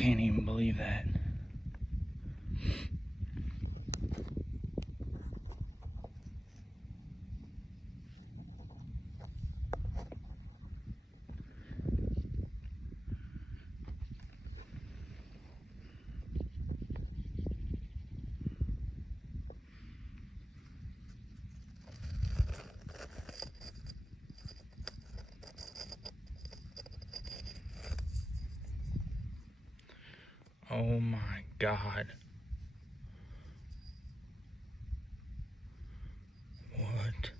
can't even believe that. Oh my God. What?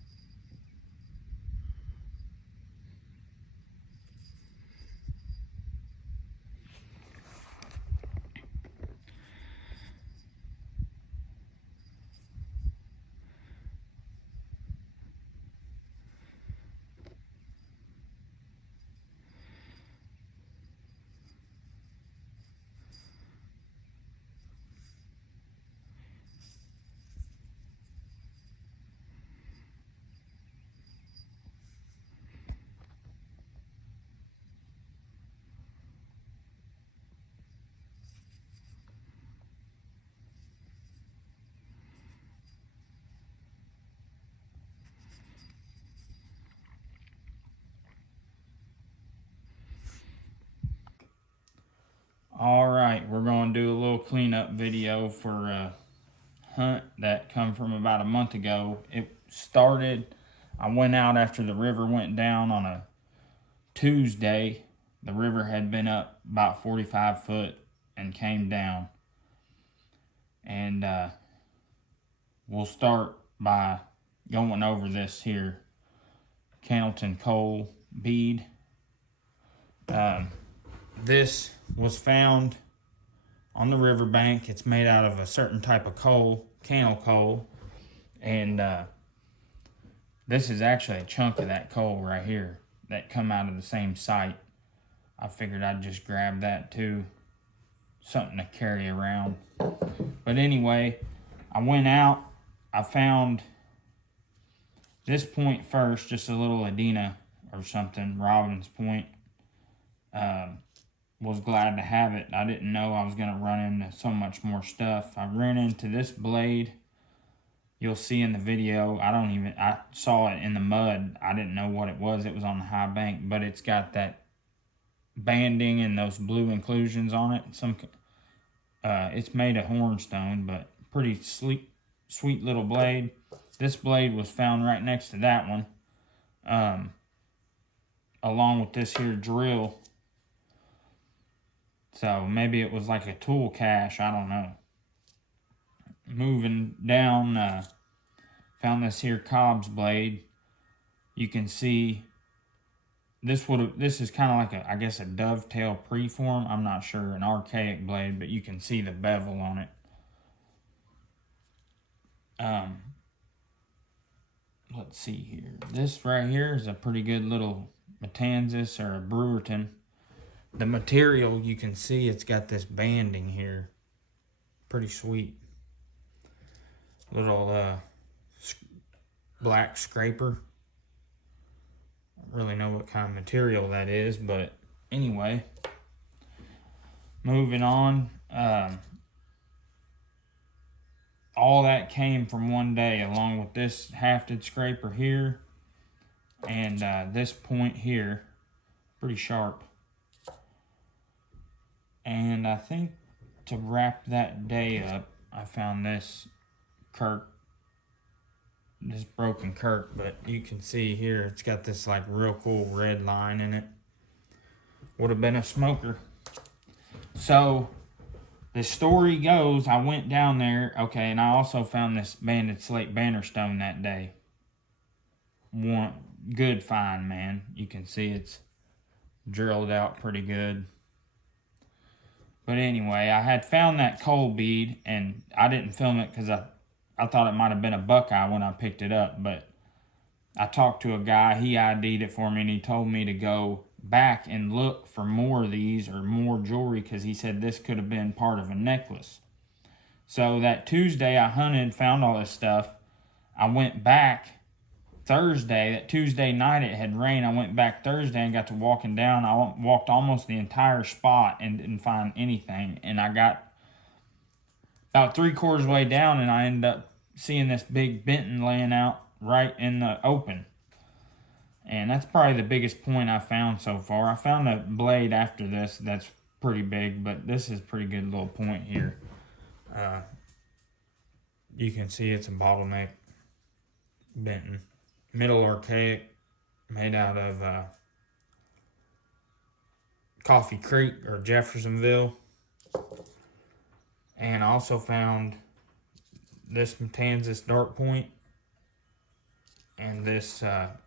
Alright, we're going to do a little cleanup video for a hunt that come from about a month ago. It started, I went out after the river went down on a Tuesday. The river had been up about 45 foot and came down. And we'll start by going over this here Cannleton coal bead. This was found on the riverbank. It's made out of a certain type of coal, cannel coal, and this is actually a chunk of that coal right here that come out of the same site. I figured I'd just grab that too, something to carry around. But anyway, I went out, I found this point first, just a little Adena or something, Robbins point. Was glad to have it. I didn't know I was going to run into so much more stuff. I ran into this blade. You'll see in the video. I saw it in the mud. I didn't know what it was. It was on the high bank, but it's got that banding and those blue inclusions on it. It's made of hornstone, but pretty sweet little blade. This blade was found right next to that one, along with this here drill. So maybe it was like a tool cache, I don't know. Moving down, found this here Cobb's blade. You can see this is kind of like I guess a dovetail preform. I'm not sure, an archaic blade, but you can see the bevel on it. Let's see here. This right here is a pretty good little Matanzas or a Brewerton. The material, you can see it's got this banding here. Pretty sweet. Little black scraper. Don't really know what kind of material that is, but anyway. Moving on. All that came from one day, along with this hafted scraper here. And this point here. Pretty sharp. And I think to wrap that day up, I found this broken Kirk, but you can see here it's got this like real cool red line in it. Would have been a smoker. So the story goes, I went down there, okay, and I also found this banded slate bannerstone that day. One good find, man. You can see it's drilled out pretty good. But anyway, I had found that coal bead, and I didn't film it because I thought it might have been a buckeye when I picked it up. But I talked to a guy, he ID'd it for me, and he told me to go back and look for more of these or more jewelry because he said this could have been part of a necklace. So that Tuesday I hunted, found all this stuff. I went back Thursday, that Tuesday night it had rained. I went back Thursday and got to walking down. I walked almost the entire spot and didn't find anything. And I got about 3/4 way down and I ended up seeing this big Benton laying out right in the open. And that's probably the biggest point I found so far. I found a blade after this that's pretty big, but this is a pretty good little point here. You can see it's a bottleneck Benton. Middle archaic, made out of Coffee Creek or Jeffersonville. And I also found this Matanzas dark point and this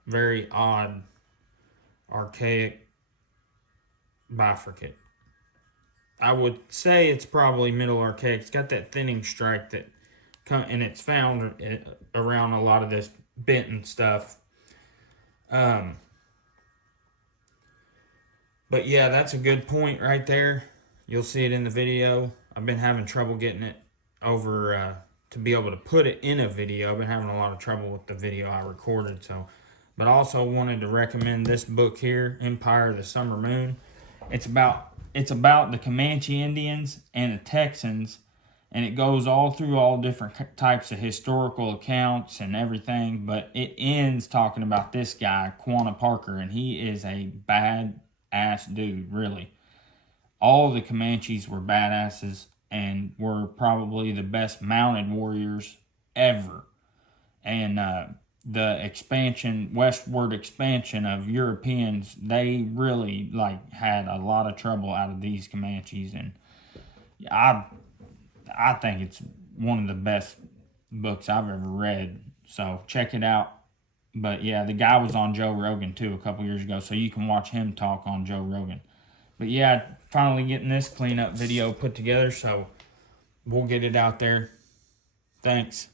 very odd archaic bifurcate. I would say it's probably middle archaic. It's got that thinning strike that and it's found around a lot of this Benton stuff. But yeah, that's a good point right there. You'll see it in the video. I've been having trouble getting it over to be able to put it in a video. I've been having a lot of trouble with the video I recorded. But I also wanted to recommend this book here, Empire of the Summer Moon. It's about the Comanche Indians and the Texans, and it goes all through all different types of historical accounts and everything, but it ends talking about this guy, Quanah Parker, and he is a bad-ass dude, really. All the Comanches were badasses and were probably the best mounted warriors ever. And the westward expansion of Europeans, they really had a lot of trouble out of these Comanches, and I think it's one of the best books I've ever read. So check it out. But yeah, the guy was on Joe Rogan too a couple years ago, so you can watch him talk on Joe Rogan. But yeah, finally getting this cleanup video put together, so we'll get it out there. Thanks.